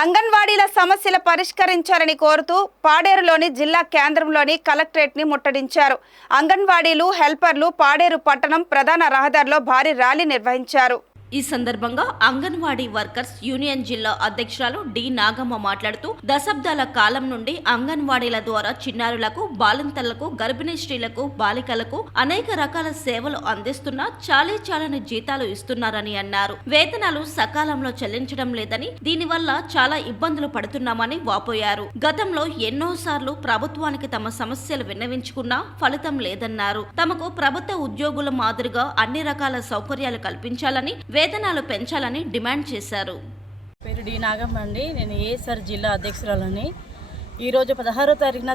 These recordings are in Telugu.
అంగన్వాడీల సమస్యలు పరిష్కరించాలని కోరుతూ పాడేరులోని జిల్లా కేంద్రంలోని కలెక్టరేట్ని ముట్టడించారు. అంగన్వాడీలు, హెల్పర్లు పాడేరు పట్టణం ప్రధాన రహదారిలో భారీ ర్యాలీ నిర్వహించారు. ఈ సందర్భంగా అంగన్వాడీ వర్కర్స్ యూనియన్ జిల్లా అధ్యక్షురాలు డి నాగమ్మ మాట్లాడుతూ దశాబ్దాల కాలం నుండి అంగన్వాడీల ద్వారా చిన్నారులకు, బాలింతలకు, గర్భిణీ స్త్రీలకు, బాలికలకు అనేక రకాల సేవలు అందిస్తున్నా చాలని జీతాలు ఇస్తున్నారని అన్నారు. వేతనాలు సకాలంలో చెల్లించడం లేదని, దీనివల్ల చాలా ఇబ్బందులు పడుతున్నామని వాపోయారు. గతంలో ఎన్నోసార్లు ప్రభుత్వానికి తమ సమస్యలు విన్నవించుకున్నా ఫలితం లేదన్నారు. తమకు ప్రభుత్వ ఉద్యోగుల మాదిరిగా అన్ని రకాల సౌకర్యాలు కల్పించాలని, వేతనాలు పెంచాలని డిమాండ్ చేశారు. పేరు డి నాగమ్మ అండి. నేను ఏఎస్ఆర్ జిల్లా అధ్యక్షురాలని. ఈరోజు 16వ తారీఖున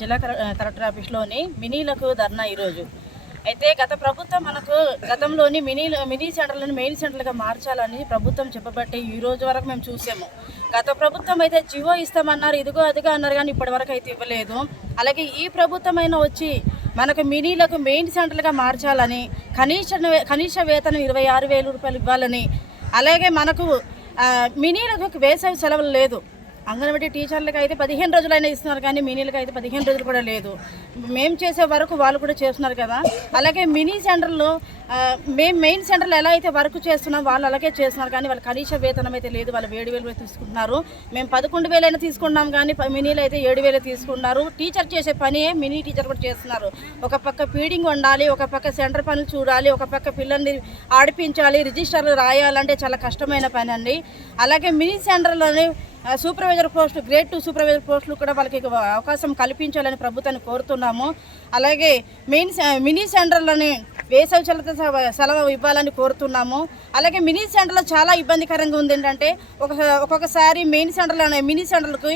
జిల్లా కలెక్టర్ ఆఫీస్లోని మినీలకు ధర్నా. ఈరోజు అయితే గత ప్రభుత్వం మనకు గతంలోని మినీ సెంటర్లను మెయిన్ సెంటర్లుగా మార్చాలని ప్రభుత్వం చెప్పబట్టి ఈ రోజు వరకు మేము చూసాము. గత ప్రభుత్వం అయితే జివో ఇస్తామన్నారు, ఇదిగో అదిగో అన్నారు, కానీ ఇప్పటి వరకు అయితే ఇవ్వలేదు. అలాగే ఈ ప్రభుత్వం అయినా వచ్చి మనకు మినీలకు మెయిన్ సెంటర్లుగా మార్చాలని, కనీస వేతనం 26,000 రూపాయలు ఇవ్వాలని, అలాగే మనకు మినీలకు వేసవి సెలవులు లేదు. అంగన్వాడీ టీచర్లకు అయితే 15 రోజులైనా ఇస్తున్నారు, కానీ మినీలకు అయితే 15 రోజులు కూడా లేదు. మేము చేసే వరకు వాళ్ళు కూడా చేస్తున్నారు కదా. అలాగే మినీ సెంటర్లో మేము మెయిన్ సెంటర్లో ఎలా అయితే వర్క్ చేస్తున్నాం వాళ్ళు అలాగే చేస్తున్నారు, కానీ వాళ్ళ కనీస వేతనం అయితే లేదు. వాళ్ళు 7,000 తీసుకుంటున్నారు. మేము 11,000 అయినా తీసుకున్నాం, కానీ మినీలు అయితే 7,000 తీసుకున్నారు. టీచర్ చేసే పని మినీ టీచర్ కూడా చేస్తున్నారు. ఒక పక్క ఫీడింగ్ వండాలి, ఒక పక్క సెంటర్ పనులు చూడాలి, ఒక పక్క పిల్లల్ని ఆడిపించాలి, రిజిస్టర్లు రాయాలంటే చాలా కష్టమైన పని అండి. అలాగే మినీ సెంటర్లోని సూపర్వైజర్ పోస్టు, గ్రేడ్ 2 సూపర్వైజర్ పోస్టులు కూడా వాళ్ళకి అవకాశం కల్పించాలని ప్రభుత్వాన్ని కోరుతున్నాము. అలాగే మినీ సెంటర్లని వేసవి సెలవు ఇవ్వాలని కోరుతున్నాము. అలాగే మినీ సెంటర్లో చాలా ఇబ్బందికరంగా ఉంది. ఏంటంటే ఒక్కొక్కసారి మినీ సెంటర్లకు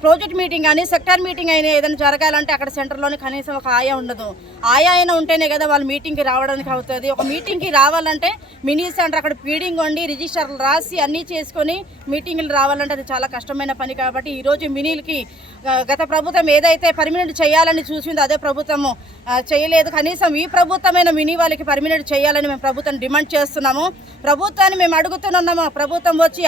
ప్రాజెక్ట్ మీటింగ్ కానీ సెక్టార్ మీటింగ్ అయినా ఏదైనా జరగాలంటే అక్కడ సెంటర్లోనే కనీసం ఒక ఆయా ఉండదు. ఆయా అయినా ఉంటేనే కదా వాళ్ళు మీటింగ్కి రావడానికి అవుతుంది. ఒక మీటింగ్కి రావాలంటే మినీ సెంటర్ అక్కడ ఫీడింగ్ వండి రిజిస్టర్లు రాసి అన్నీ చేసుకొని మీటింగ్లు రావాలంటే అది చాలా కష్టమైన పని. కాబట్టి ఈరోజు మినీలకి గత ప్రభుత్వం ఏదైతే పర్మినెంట్ చేయాలని చూసిందో అదే ప్రభుత్వము చేయలేదు. కనీసం ఈ ప్రభుత్వమైన మినీ వాళ్ళకి పర్మినెంట్ చేయాలని మేము ప్రభుత్వాన్ని డిమాండ్ చేస్తున్నాము. ప్రభుత్వాన్ని మేము అడుగుతున్నాము. ప్రభుత్వం వచ్చి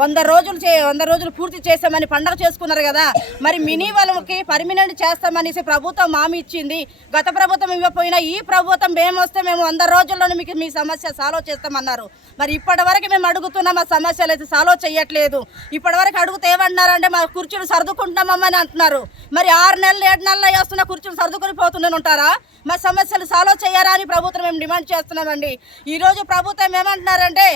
100 రోజులు పూర్తి చేస్తామని పండగ చేసుకున్నారు కదా. మరి మినీ వాళ్ళకి పర్మినెంట్ చేస్తామనేసి ప్రభుత్వం హామీ ఇచ్చింది. గత ప్రభుత్వం ఇవ్వకపోయినా ఈ ప్రభుత్వం మేము వస్తే మేము 100 రోజుల్లోనే మీకు మీ సమస్య సాల్వ్ చేస్తామన్నారు. మరి ఇప్పటి వరకు మేము అడుగుతున్నాం, మా సమస్యలు అయితే సాల్వ్ చేయట్లేదు. ఇప్పటి వరకు అడుగుతే ఏమన్నారంటే మా కుర్చీలు సర్దుకుంటామని అంటున్నారు. మరి 6 నెలలు 7 నెలలు వేస్తున్న కుర్చీలు సర్దుకొని పోతుందని ఉంటారా? మా సమస్యలు సాల్వ్ చేయరా అని ప్రభుత్వం మేము డిమాండ్ చేస్తున్నామండి. ఈరోజు ప్రభుత్వం ఏమంటున్నారంటే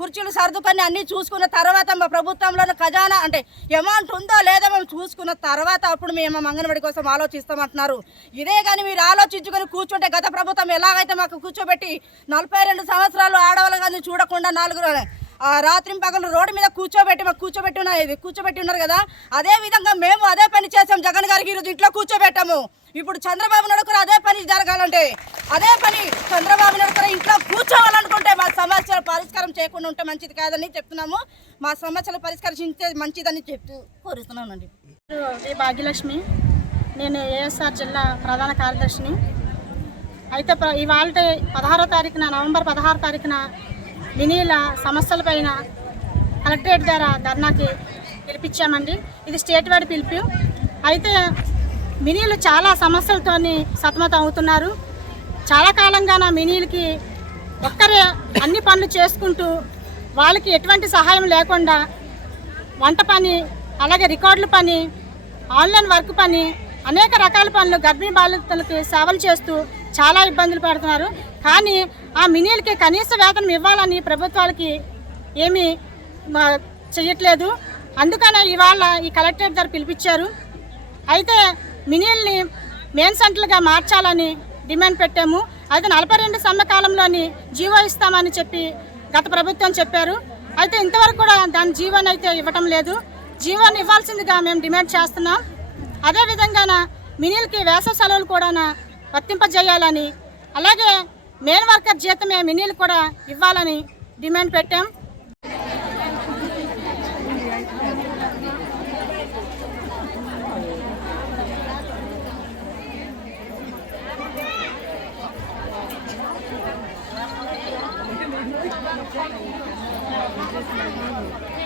కుర్చీలు సర్దుకొని అన్నీ చూసుకున్న తర్వాత మా ప్రభుత్వంలో ఖజానా అంటే అమౌంట్ ఉందో లేదో మేము చూసుకున్న తర్వాత అప్పుడు మేము అంగన్వాడీ కోసం ఆలోచిస్తామంటున్నారు. ఇదే కానీ మీరు ఆలోచించుకొని కూర్చుంటే గత ప్రభుత్వం ఎలాగైతే మాకు కూర్చోబెట్టి 42 సంవత్సరాలు ఆడవాళ్ళు కానీ చూడకుండా 4 రాత్రి పగలు రోడ్డు మీద కూర్చోబెట్టి ఉన్నారు కదా. అదే విధంగా మేము అదే పని చేసాం. జగన్ గారికి ఈరోజు ఇంట్లో కూర్చోబెట్టాము. ఇప్పుడు చంద్రబాబు నాయుడు కూడా అదే పని జరగాలంటే అదే పని చంద్రబాబు నాయుడు కూడా ఇంట్లో కూర్చోవాలనుకుంటే మా సమస్యలు పరిష్కారం చేయకుండా ఉంటే మంచిది కాదని చెప్తున్నాము. మా సమస్యలు పరిష్కరించే మంచిదని చెప్తూ కోరుతున్నానండి. భాగ్యలక్ష్మి, నేను ఏఎస్ఆర్ జిల్లా ప్రధాన కార్యదర్శిని. అయితే ఇవాళ 16వ తారీఖున నవంబర్ 16వ తారీఖున మినీల సమస్యలపైన కలెక్టరేట్ ద్వారా ధర్నాకి పిలిపించామండి. ఇది స్టేట్ వైడ్ పిలుపు. అయితే మినీలు చాలా సమస్యలతో సతమతం అవుతున్నారు. చాలా కాలంగా మినీలకి ఒక్కరే అన్ని పనులు చేసుకుంటూ వాళ్ళకి ఎటువంటి సహాయం లేకుండా వంట పని, అలాగే రికార్డుల పని, ఆన్లైన్ వర్క్ పని, అనేక రకాల పనులు గర్భిణీ బాలికలకి సేవలు చేస్తూ చాలా ఇబ్బందులు పడుతున్నారు. కానీ ఆ మినీలకి కనీస వేతనం ఇవ్వాలని ప్రభుత్వాలకి ఏమీ చేయట్లేదు. అందుకనే ఇవాళ ఈ కలెక్టరేట్ దగ్గర పిలిపించారు. అయితే మినీల్ని మెయిన్ సెంటర్లుగా మార్చాలని డిమాండ్ పెట్టాము. అయితే 42 సమ్మెకాలంలోని జీవో ఇస్తామని చెప్పి గత ప్రభుత్వం చెప్పారు. అయితే ఇంతవరకు కూడా దాని జీవోని అయితే ఇవ్వటం లేదు. జీవోని ఇవ్వాల్సిందిగా మేము డిమాండ్ చేస్తున్నాం. అదేవిధంగా మినీలకి వేసవి సెలవులు కూడా వర్తింపజేయాలని, అలాగే మెయిన్ వర్కర్ జీతమే మినీలు కూడా ఇవ్వాలని డిమాండ్ పెట్టాం. Thank you.